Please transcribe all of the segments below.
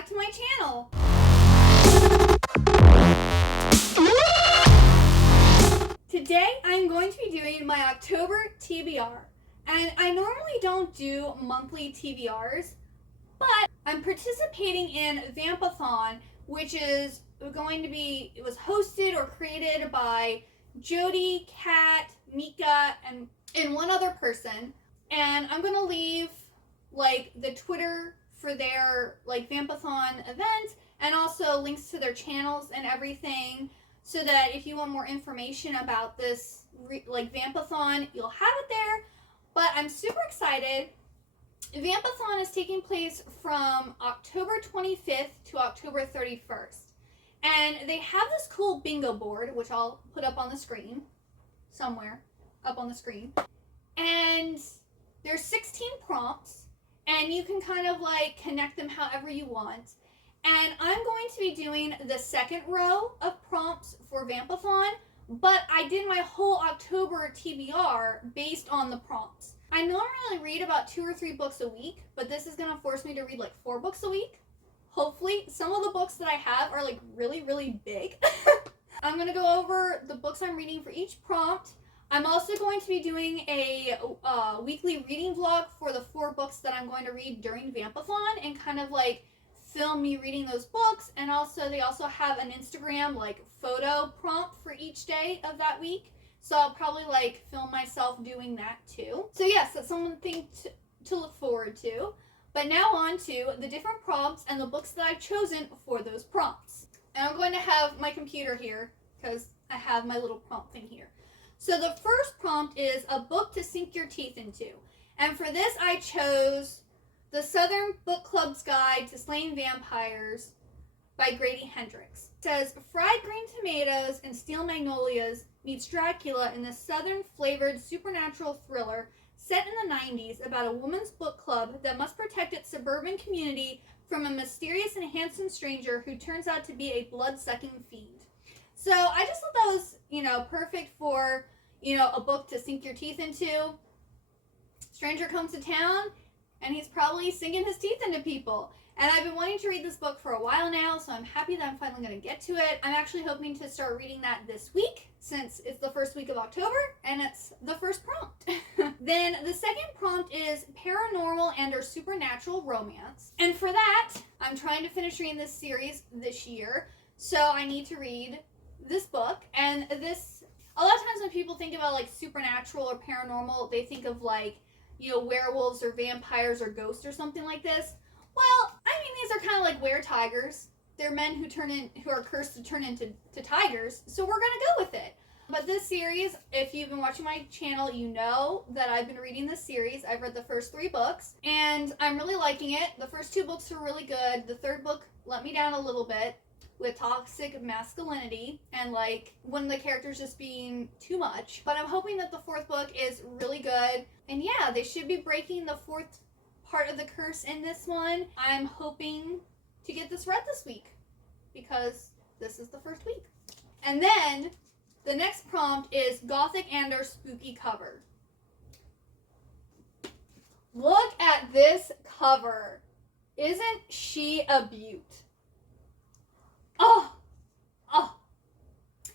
back to my channel. Today I'm going to be doing my October TBR, and I normally don't do monthly TBRs, but I'm participating in Vampathon, which is going to be, it was hosted or created by Jody, Kat, Mika, and one other person, and I'm going to leave like the Twitter for their like Vampathon event and also links to their channels and everything, so that if you want more information about this like Vampathon, you'll have it there. But I'm super excited. Vampathon is taking place from October 25th to October 31st. And they have this cool bingo board, which I'll put up on the screen, somewhere up on the screen. And there's 16 prompts, and you can kind of like connect them however you want. And I'm going to be doing the second row of prompts for Vampathon, but I did my whole October TBR based on the prompts. I normally read about 2 or 3 books a week, but this is going to force me to read like 4 books a week. Hopefully, some of the books that I have are like really, really big. I'm going to go over the books I'm reading for each prompt. I'm also going to be doing a weekly reading vlog for the 4 books that I'm going to read during Vampathon, and kind of like film me reading those books. And also they also have an Instagram like photo prompt for each day of that week, so I'll probably like film myself doing that too. So yes, that's something to look forward to. But now on to the different prompts and the books that I've chosen for those prompts. And I'm going to have my computer here because I have my little prompt thing here. So the first prompt is a book to sink your teeth into. And for this I chose The Southern Book Club's Guide to Slaying Vampires by Grady Hendrix. It says, fried green tomatoes and steel magnolias meets Dracula in this southern-flavored supernatural thriller set in the 90s about a woman's book club that must protect its suburban community from a mysterious and handsome stranger who turns out to be a blood-sucking fiend. So I just thought that was, perfect for, a book to sink your teeth into. Stranger comes to town, and he's probably sinking his teeth into people. And I've been wanting to read this book for a while now, so I'm happy that I'm finally going to get to it. I'm actually hoping to start reading that this week, since it's the first week of October, and it's the first prompt. Then the second prompt is paranormal and or supernatural romance. And for that, I'm trying to finish reading this series this year, so I need to read this book. And this, a lot of times when people think about like supernatural or paranormal, they think of like, werewolves or vampires or ghosts or something like this. Well, these are kind of like were-tigers. They're men who are cursed to turn into tigers, so we're gonna go with it. But this series, if you've been watching my channel, you know that I've been reading this series. I've read the first 3 books, and I'm really liking it. The first 2 books are really good. The 3rd book let me down a little bit with toxic masculinity and like one of the characters just being too much. But I'm hoping that the 4th book is really good. And yeah, they should be breaking the 4th part of the curse in this one. I'm hoping to get this read this week because this is the first week. And then the next prompt is Gothic and or spooky cover. Look at this cover. Isn't she a beaut? Oh.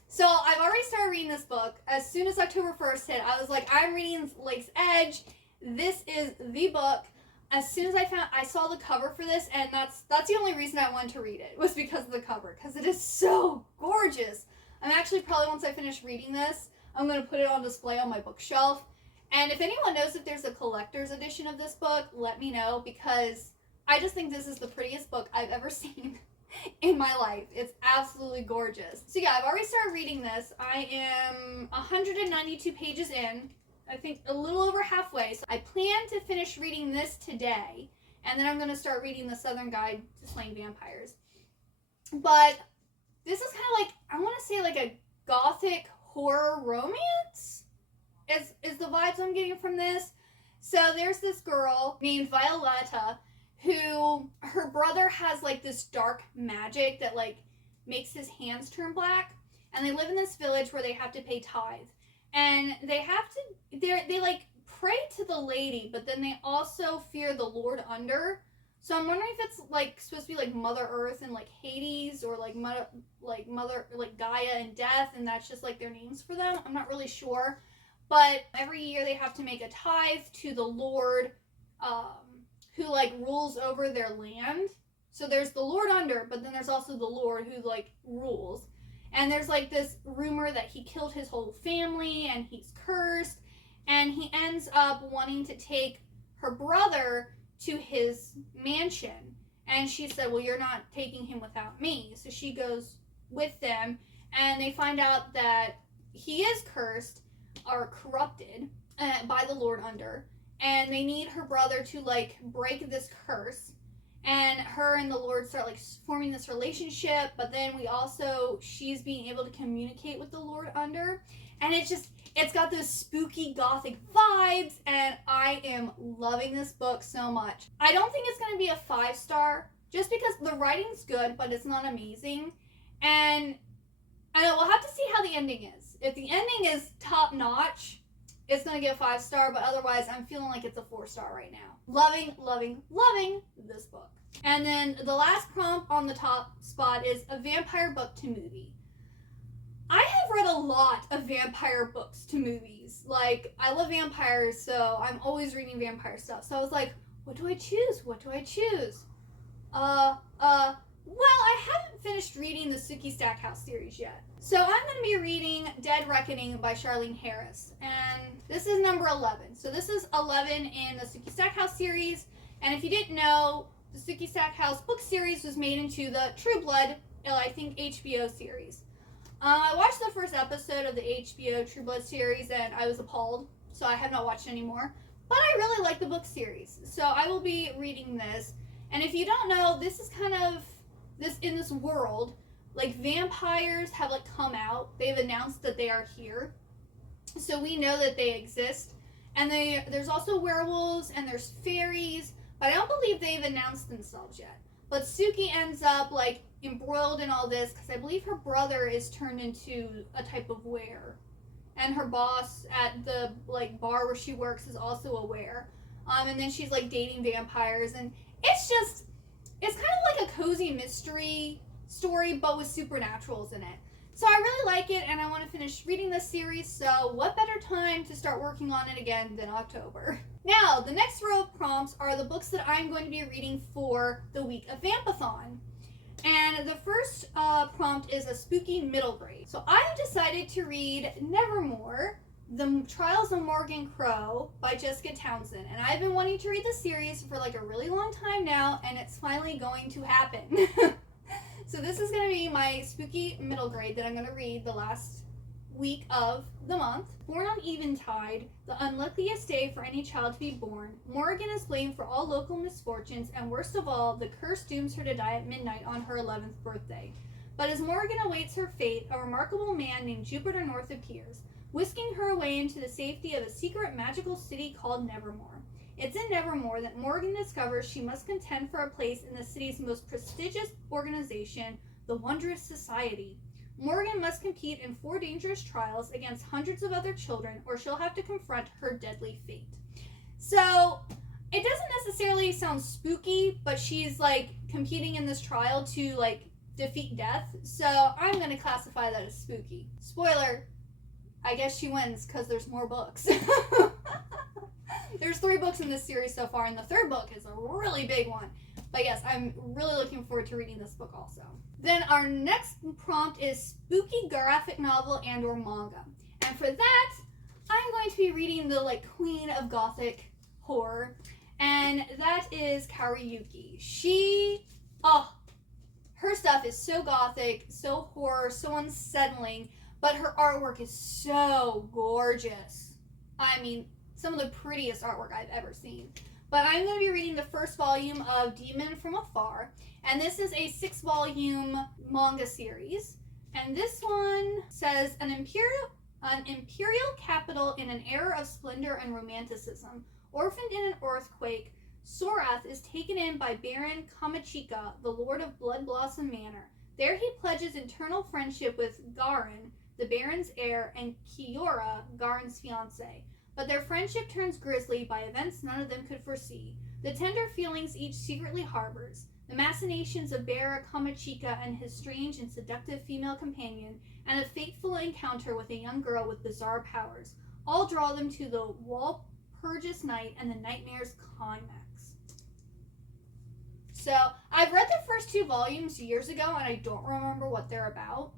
So I've already started reading this book. As soon as October 1st hit, I was like, I'm reading Lakesedge. This is the book. As soon as I saw the cover for this, and that's the only reason I wanted to read it, was because of the cover, because it is so gorgeous. I'm actually probably, once I finish reading this, I'm going to put it on display on my bookshelf. And if anyone knows if there's a collector's edition of this book, let me know, because I just think this is the prettiest book I've ever seen in my life. It's absolutely gorgeous. So yeah, I've already started reading this. I am 192 pages in. I think a little over halfway. So I plan to finish reading this today, and then I'm going to start reading The Southern Guide to Slaying Vampires. But this is kind of like, I want to say like a gothic horror romance is the vibes I'm getting from this. So there's this girl named Violetta who, her brother has like this dark magic that like makes his hands turn black, and they live in this village where they have to pay tithe. And they like pray to the lady, but then they also fear the Lord under. So I'm wondering if it's like supposed to be like Mother Earth and like Hades, or like Mother like Gaia and Death, and that's just like their names for them. I'm not really sure. But every year they have to make a tithe to the Lord, who like rules over their land. So there's the Lord under, but then there's also the Lord who like rules. And there's like this rumor that he killed his whole family and he's cursed. And he ends up wanting to take her brother to his mansion. And she said, well, you're not taking him without me. So she goes with them, and they find out that he is cursed or corrupted by the Lord under. And they need her brother to like break this curse. And her and the Lord start like forming this relationship, but then she's being able to communicate with the Lord under. And it's got those spooky Gothic vibes, and I am loving this book so much. I don't think it's going to be a 5-star, just because the writing's good, but it's not amazing. And I know we'll have to see how the ending is. If the ending is top notch, it's going to get a 5-star, but otherwise I'm feeling like it's a 4-star right now. Loving, loving, loving this book. And then the last prompt on the top spot is a vampire book to movie. I have read a lot of vampire books to movies. Like, I love vampires, so I'm always reading vampire stuff. So I was like, what do I choose? What do I choose? Well, I haven't finished reading the Sookie Stackhouse series yet. So I'm going to be reading Dead Reckoning by Charlaine Harris. And this is number 11. So this is 11 in the Sookie Stackhouse series. And if you didn't know, the Sookie Stackhouse book series was made into the True Blood, I think, HBO series. I watched the first episode of the HBO True Blood series and I was appalled, so I have not watched anymore. But I really like the book series, so I will be reading this. And if you don't know, this is kind of in this world, like vampires have like come out. They've announced that they are here, so we know that they exist. And there's also werewolves and there's fairies, but I don't believe they've announced themselves yet. But Sookie ends up like embroiled in all this because I believe her brother is turned into a type of were, and her boss at the like bar where she works is also a were. And then she's like dating vampires, and it's kind of like a cozy mystery story but with supernaturals in it. So I really like it, and I want to finish reading this series, so what better time to start working on it again than October. Now, the next row of prompts are the books that I'm going to be reading for the week of Vampathon. And the first prompt is a spooky middle grade. So I have decided to read Nevermoor, The Trials of Morgan Crow by Jessica Townsend. And I've been wanting to read this series for like a really long time now, and it's finally going to happen. So this is going to be my spooky middle grade that I'm going to read the last week of the month. Born on Eventide, the unluckiest day for any child to be born, Morgan is blamed for all local misfortunes, and worst of all, the curse dooms her to die at midnight on her 11th birthday. But as Morgan awaits her fate, a remarkable man named Jupiter North appears, whisking her away into the safety of a secret magical city called Nevermoor. It's in Nevermoor that Morgan discovers she must contend for a place in the city's most prestigious organization, the Wondrous Society. Morgan must compete in 4 dangerous trials against hundreds of other children, or she'll have to confront her deadly fate. So, it doesn't necessarily sound spooky, but she's like competing in this trial to like defeat death. So, I'm going to classify that as spooky. Spoiler, I guess she wins because there's more books. There's 3 books in this series so far, and the 3rd book is a really big one. But yes, I'm really looking forward to reading this book also. Then our next prompt is spooky graphic novel and or manga. And for that, I'm going to be reading the like queen of Gothic horror, and that is Kaori Yuki. Her stuff is so Gothic, so horror, so unsettling, but her artwork is so gorgeous. I mean, some of the prettiest artwork I've ever seen. But I'm going to be reading the first volume of Demon from Afar, and this is a 6-volume manga series. And this one says an imperial capital in an era of splendor and romanticism. Orphaned in an earthquake, Sorath is taken in by Baron Kamachika, the lord of Blood Blossom Manor. There he pledges eternal friendship with Garin, the Baron's heir, and Kiora, Garin's fiancée. But their friendship turns grisly by events none of them could foresee. the tender feelings each secretly harbors, the machinations of Bear Kamachika and his strange and seductive female companion, and a fateful encounter with a young girl with bizarre powers, all draw them to the Walpurgis night and the nightmare's climax. So, I've read the first 2 volumes years ago, and I don't remember what they're about.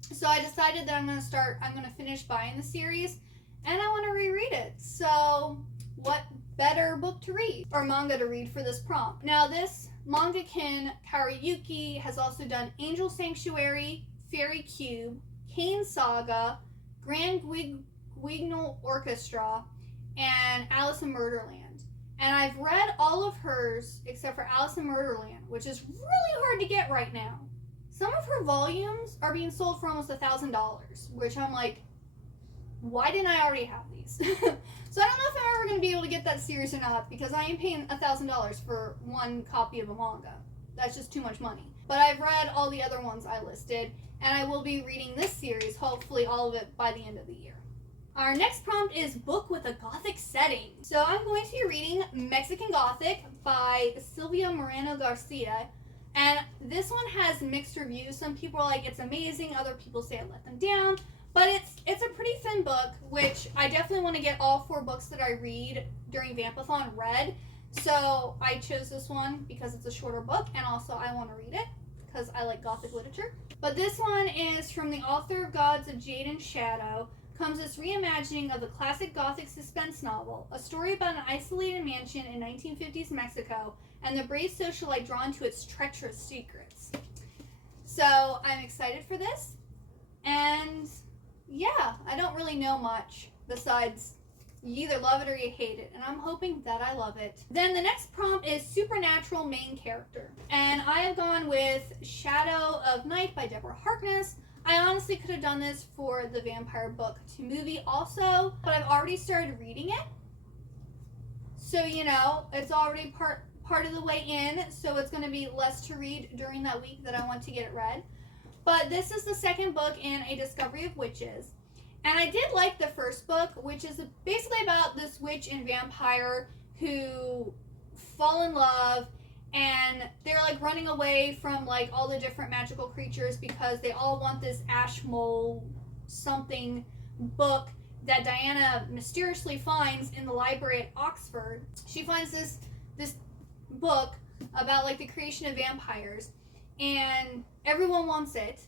So I decided that I'm going to finish buying the series, and I want to reread it. So, what better book to read, or manga to read for this prompt? Now, this mangakin, Kaori Yuki, has also done Angel Sanctuary, Fairy Cube, Kane Saga, Grand Guignol Orchestra, and Alice in Murderland. And I've read all of hers except for Alice in Murderland, which is really hard to get right now. Some of her volumes are being sold for almost $1,000, which I'm like, why didn't I already have these? So I don't know if I'm ever going to be able to get that series or not, because I ain't paying $1,000 for one copy of a manga. That's just too much money. But I've read all the other ones I listed, and I will be reading this series, hopefully all of it by the end of the year. Our next prompt is book with a Gothic setting. So I'm going to be reading Mexican Gothic by Silvia Moreno-Garcia. And this one has mixed reviews. Some people are like, it's amazing. Other people say it let them down. But it's a pretty thin book, which I definitely want to get all 4 books that I read during Vampathon read. So I chose this one because it's a shorter book, and also I want to read it because I like Gothic literature. But this one is from the author of Gods of Jade and Shadow. Comes this reimagining of the classic Gothic suspense novel, a story about an isolated mansion in 1950s Mexico and the brave socialite drawn to its treacherous secrets. So I'm excited for this, and yeah, I don't really know much besides you either love it or you hate it, and I'm hoping that I love it. Then the next prompt is supernatural main character, and I have gone with Shadow of Night by Deborah Harkness. I honestly could have done this for the vampire book to movie also, but I've already started reading it. So, you know, it's already part of the way in, so it's going to be less to read during that week that I want to get it read. But this is the second book in A Discovery of Witches. And I did like the first book, which is basically about this witch and vampire who fall in love, and they're like running away from like all the different magical creatures because they all want this ash mole something book that Diana mysteriously finds in the library at Oxford. She finds this book about like the creation of vampires, and everyone wants it.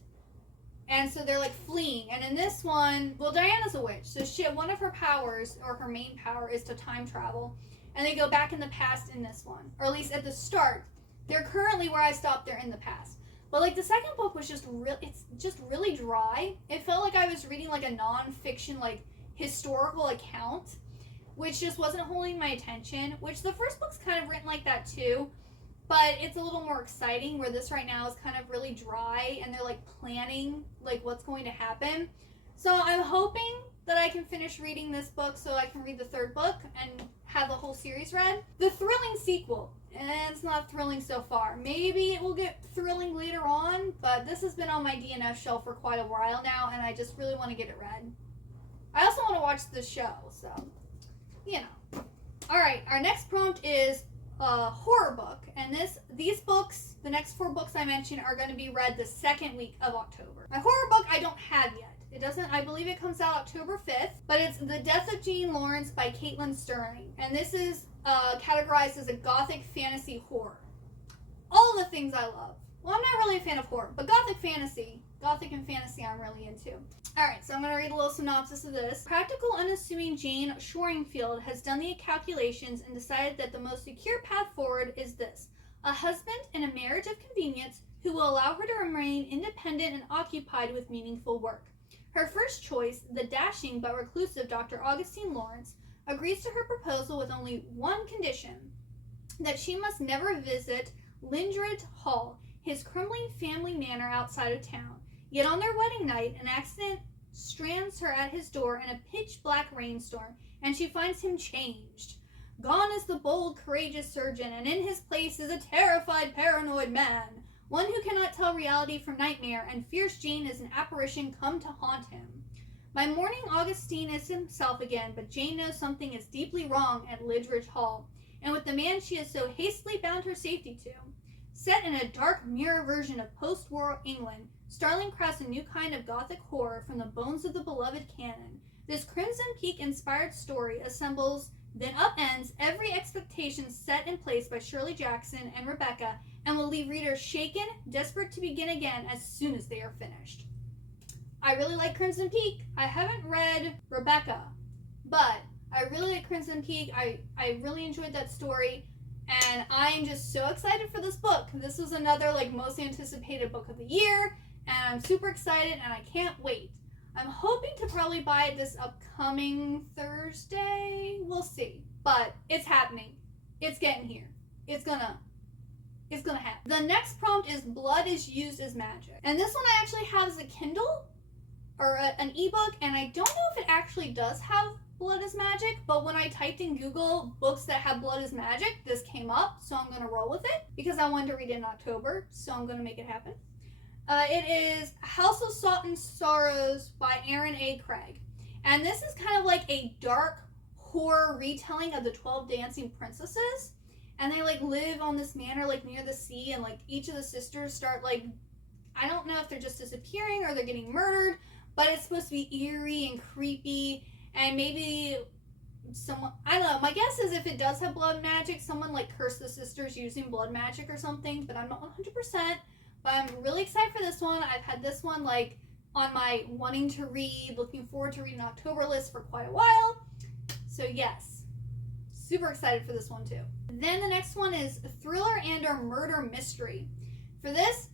And so they're like fleeing. And in this one, well, Diana's a witch, so one of her powers, or her main power, is to time travel. And they go back in the past in this one, or at least at the start. They're currently where I stopped. They're in the past. But like the second book was it's just really dry. It felt like I was reading like a non-fiction, like historical account, which just wasn't holding my attention. Which the first book's kind of written like that too, but it's a little more exciting. Where this right now is kind of really dry, and they're like planning like what's going to happen. So I'm hoping that I can finish reading this book so I can read the third book and have the whole series read. The thrilling sequel, and it's not thrilling so far. Maybe it will get thrilling later on, but this has been on my DNF shelf for quite a while now, and I just really want to get it read. I also want to watch the show, so, you know. Alright, our next prompt is a horror book, and these books, the next 4 books I mentioned, are going to be read the second week of October. My horror book I don't have yet. It doesn't, I believe it comes out October 5th, but it's The Death of Jean Lawrence by Caitlin Sterling, and this is categorized as a gothic fantasy horror. All the things I love. Well, I'm not really a fan of horror, but gothic and fantasy I'm really into. Alright, so I'm going to read a little synopsis of this. Practical, unassuming Jane Shoringfield has done the calculations and decided that the most secure path forward is this: a husband and a marriage of convenience who will allow her to remain independent and occupied with meaningful work. Her first choice, the dashing but reclusive Dr. Augustine Lawrence, agrees to her proposal with only one condition: that she must never visit Lindred Hall, his crumbling family manor outside of town. Yet on their wedding night, an accident strands her at his door in a pitch-black rainstorm, and she finds him changed. Gone is the bold, courageous surgeon, and in his place is a terrified, paranoid man, one who cannot tell reality from nightmare and fears Jane as an apparition come to haunt him. By morning, Augustine is himself again, but Jane knows something is deeply wrong at Lidridge Hall. and with the man she has so hastily bound her safety to. Set in a dark mirror version of post-war England, Starling crafts a new kind of Gothic horror from the bones of the beloved canon. This Crimson Peak-inspired story assembles, then upends, every expectation set in place by Shirley Jackson and Rebecca, and will leave readers shaken, desperate to begin again as soon as they are finished. I really like Crimson Peak. I haven't read Rebecca, but I really like Crimson Peak. I really enjoyed that story, and I'm just so excited for this book. This was another most anticipated book of the year, and I'm super excited, and I can't wait. I'm hoping to probably buy it this upcoming Thursday. We'll see, but it's happening. It's getting here. It's gonna happen. The next prompt is Blood is Used as Magic, and this one I actually have as a Kindle or an ebook, and I don't know if it actually does have blood as magic, but when I typed in Google books that have blood as magic, this came up, so I'm going to roll with it because I wanted to read it in October, so I'm going to make it happen. It is House of Salt and Sorrows by Erin A. Craig, and this is kind of like a dark horror retelling of the 12 Dancing Princesses, and they live on this manor near the sea, and each of the sisters start I don't know if they're just disappearing or they're getting murdered, but it's supposed to be eerie and creepy, and maybe someone, I don't know, my guess is if it does have blood magic, someone cursed the sisters using blood magic or something, but I'm not 100%, but I'm really excited for this one. I've had this one on my wanting to read, looking forward to reading October list for quite a while, so yes, super excited for this one too. Then the next one is Thriller and or Murder Mystery. For this,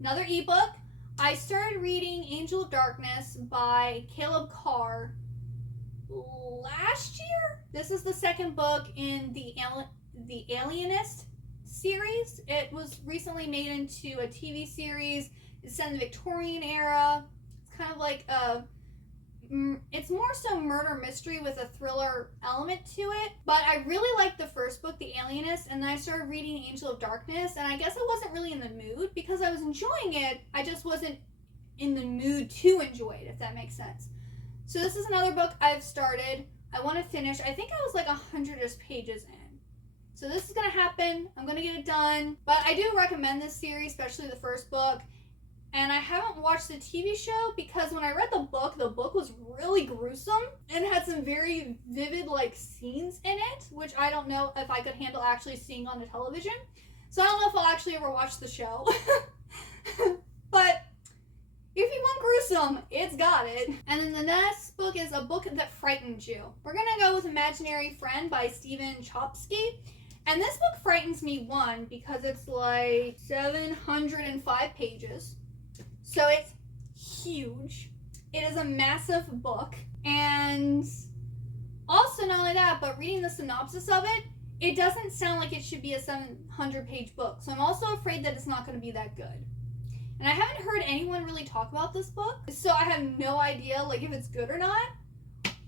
another ebook. I started reading Angel of Darkness by Caleb Carr last year. This is the second book in the Alienist series. It was recently made into a TV series. It's set in the Victorian era. It's kind of it's more so murder mystery with a thriller element to it. But I really liked the first book, The Alienist, and then I started reading Angel of Darkness, and I guess I wasn't really in the mood because I was enjoying it. I just wasn't in the mood to enjoy it, if that makes sense. So this is another book I've started. I want to finish. I think I was 100-ish pages in. So this is going to happen. I'm going to get it done. But I do recommend this series, especially the first book. And I haven't watched the TV show because when I read the book was really gruesome and had some very vivid scenes in it, which I don't know if I could handle actually seeing on the television. So I don't know if I'll actually ever watch the show. But if you want gruesome, it's got it. And then the next book is a book that frightened you. We're gonna go with Imaginary Friend by Stephen Chbosky. And this book frightens me, one, because it's 705 pages. So it's huge. It is a massive book. And also not only that, but reading the synopsis of it, it doesn't sound like it should be a 700-page book. So I'm also afraid that it's not going to be that good. And I haven't heard anyone really talk about this book, so I have no idea if it's good or not.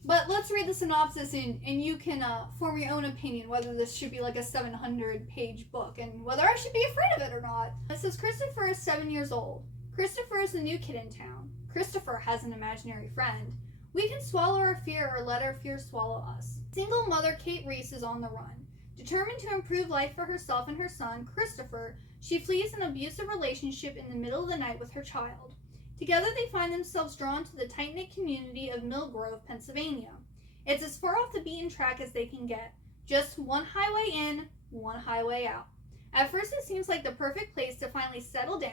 But let's read the synopsis and you can form your own opinion whether this should be a 700-page book and whether I should be afraid of it or not. It says Christopher is 7 years old. Christopher is the new kid in town. Christopher has an imaginary friend. We can swallow our fear or let our fear swallow us. Single mother Kate Reese is on the run. Determined to improve life for herself and her son, Christopher, she flees an abusive relationship in the middle of the night with her child. Together they find themselves drawn to the tight-knit community of Mill Grove, Pennsylvania. It's as far off the beaten track as they can get. Just one highway in, one highway out. At first it seems like the perfect place to finally settle down.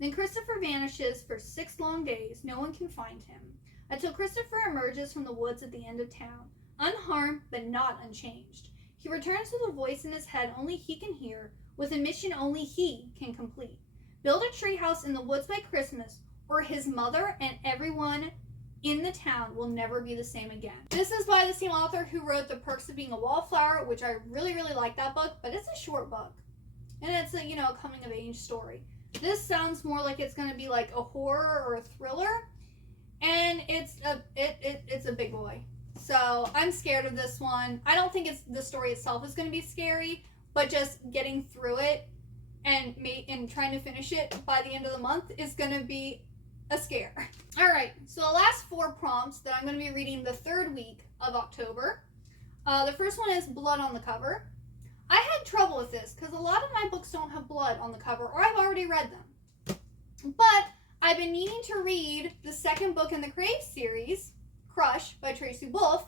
Then Christopher vanishes for 6 long days. No one can find him. Until Christopher emerges from the woods at the end of town, unharmed but not unchanged. He returns to the voice in his head only he can hear, with a mission only he can complete. Build a treehouse in the woods by Christmas, or his mother and everyone in the town will never be the same again. This is by the same author who wrote The Perks of Being a Wallflower, which I really, really like that book, but it's a short book. And it's a, coming-of-age story. This sounds more like it's going to be a horror or a thriller, and it's a big boy. So I'm scared of this one. I don't think the story itself is going to be scary, but just getting through it and trying to finish it by the end of the month is going to be a scare. All right, so the last 4 prompts that I'm going to be reading the 3rd week of October. The first one is Blood on the Cover. I had trouble with this because a lot of my books don't have blood on the cover, or I've already read them. But I've been needing to read the second book in the Crave series, Crush by Tracey Wolfe,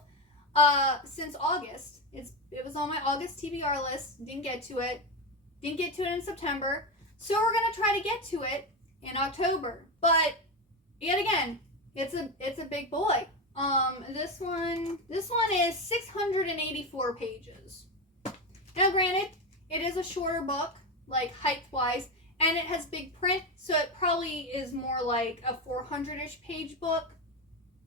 since August. It was on my August TBR list. Didn't get to it. Didn't get to it in September. So we're gonna try to get to it in October. But yet again, it's a big boy. This one is 684 pages. Now, granted, it is a shorter book, like height-wise, and it has big print, so it probably is more like a 400-ish page book.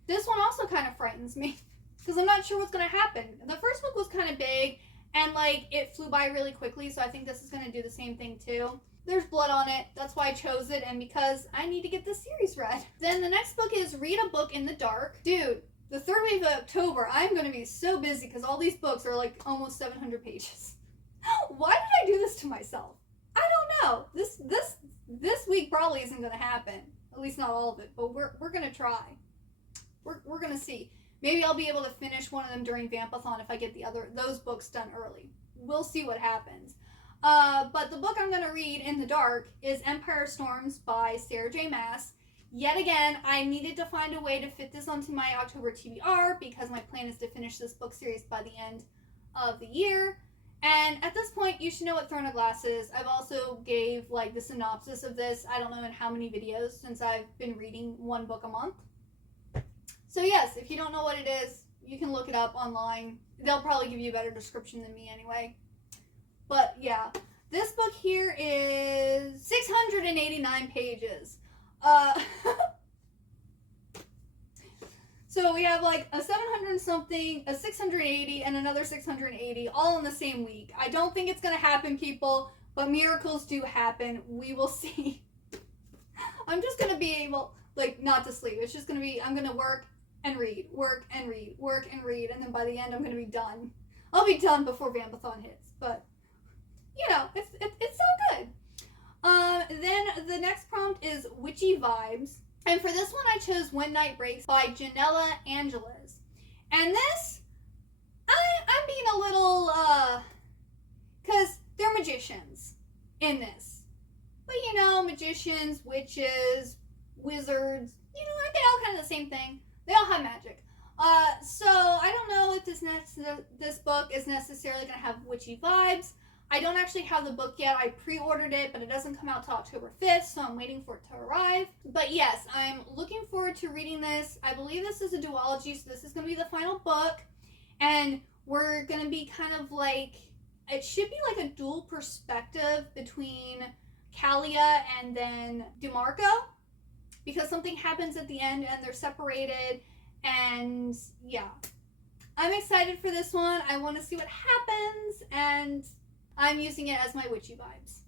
This one also kind of frightens me, because I'm not sure what's going to happen. The first book was kind of big, and like it flew by really quickly, so I think this is going to do the same thing too. There's blood on it, that's why I chose it, and because I need to get this series read. Then the next book is Read a Book in the Dark. Dude, the third week of October, I'm going to be so busy because all these books are like almost 700 pages. Why did I do this to myself? I don't know. This week probably isn't going to happen. At least not all of it, but we're going to try. We're going to see. Maybe I'll be able to finish one of them during Vampathon if I get those books done early. We'll see what happens. But the book I'm going to read in the dark is Empire Storms by Sarah J. Maas. Yet again, I needed to find a way to fit this onto my October TBR because my plan is to finish this book series by the end of the year. And at this point, you should know what Throne of Glass is. I've also gave like the synopsis of this, I don't know in how many videos, since I've been reading one book a month. So yes, if you don't know what it is, you can look it up online. They'll probably give you a better description than me anyway. But yeah, this book here is 689 pages. So we have like a 700 something, a 680, and another 680 all in the same week. I don't think it's going to happen, people, but miracles do happen. We will see. I'm just going to be able, like, not to sleep. It's just going to be, I'm going to work and read, work and read, work and read, and then by the end I'm going to be done. I'll be done before Vampathon hits, but, you know, it's so good. Then the next prompt is Witchy Vibes. And for this one, I chose When Night Breaks by Janella Angeles. And this, I'm being a little, because they're magicians in this. But, you know, magicians, witches, wizards, you know, aren't they all kind of the same thing? They all have magic. So I don't know if this book is necessarily going to have witchy vibes. I don't actually have the book yet. I pre-ordered it, but it doesn't come out till October 5th, so I'm waiting for it to arrive. But yes, I'm looking forward to reading this. I believe this is a duology, so this is going to be the final book. And we're going to be kind of like, it should be like a dual perspective between Kalia and then DeMarco, because something happens at the end and they're separated. And yeah, I'm excited for this one. I want to see what happens, and I'm using it as my witchy vibes.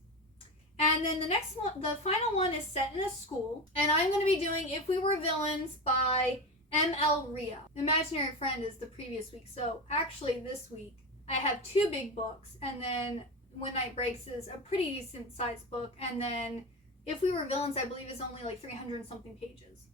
And then the next one, the final one, is set in a school. And I'm going to be doing If We Were Villains by M.L. Rio. Imaginary Friend is the previous week. So actually this week, I have two big books. And then When Night Breaks is a pretty decent sized book. And then If We Were Villains, I believe, is only like 300 and something pages.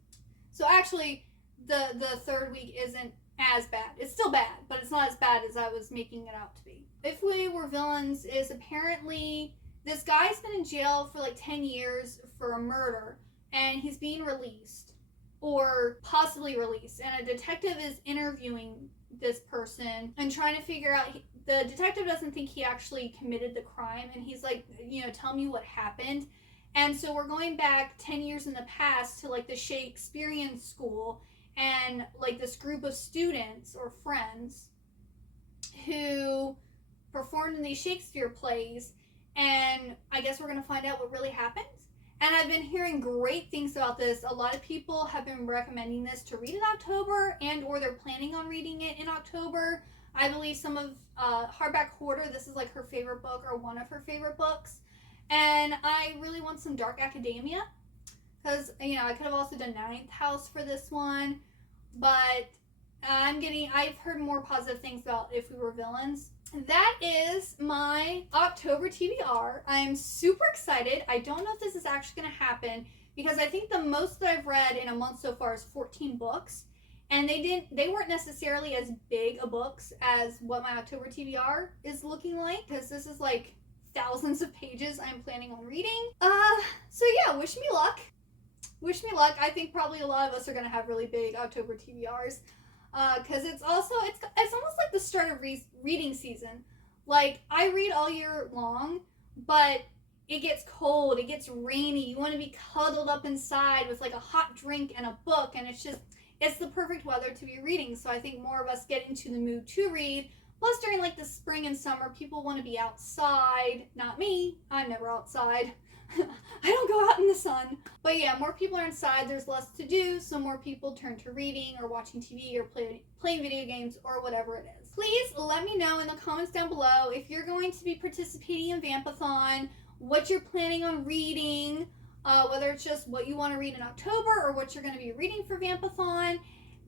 So actually, the third week isn't as bad. It's still bad, but it's not as bad as I was making it out to be. If We Were Villains is apparently, this guy's been in jail for like 10 years for a murder, and he's being released, or possibly released, and a detective is interviewing this person and trying to figure out, the detective doesn't think he actually committed the crime, and he's like, you know, tell me what happened. And so we're going back 10 years in the past to like the Shakespearean school, and like this group of students or friends who performed in these Shakespeare plays, and I guess we're going to find out what really happened. And I've been hearing great things about this. A lot of people have been recommending this to read in October, and or they're planning on reading it in October. I believe some of Hardback Hoarder, this is like her favorite book or one of her favorite books. And I really want some dark academia, because, you know, I could have also done Ninth House for this one, but I've heard more positive things about If We Were Villains. That is my October TBR. I'm super excited. I don't know if this is actually going to happen, because I think the most that I've read in a month so far is 14 books. and they weren't necessarily as big a books as what my October TBR is looking like, because this is like thousands of pages I'm planning on reading. So yeah, wish me luck. Wish me luck. I think probably a lot of us are gonna have really big October TBRs, because it's almost like the start of reading season. Like, I read all year long, but it gets cold, it gets rainy, you want to be cuddled up inside with like a hot drink and a book, and it's the perfect weather to be reading. So I think more of us get into the mood to read. Plus, during like the spring and summer, people want to be outside. Not me, I'm never outside. I don't go out in the sun. But yeah, more people are inside, there's less to do, so more people turn to reading or watching TV or playing video games or whatever it is. Please let me know in the comments down below if you're going to be participating in Vampathon, what you're planning on reading, whether it's just what you want to read in October or what you're going to be reading for Vampathon.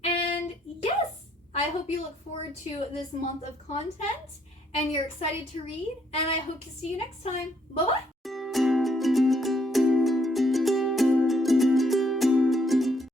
And yes, I hope you look forward to this month of content and you're excited to read, and I hope to see you next time. Bye-bye!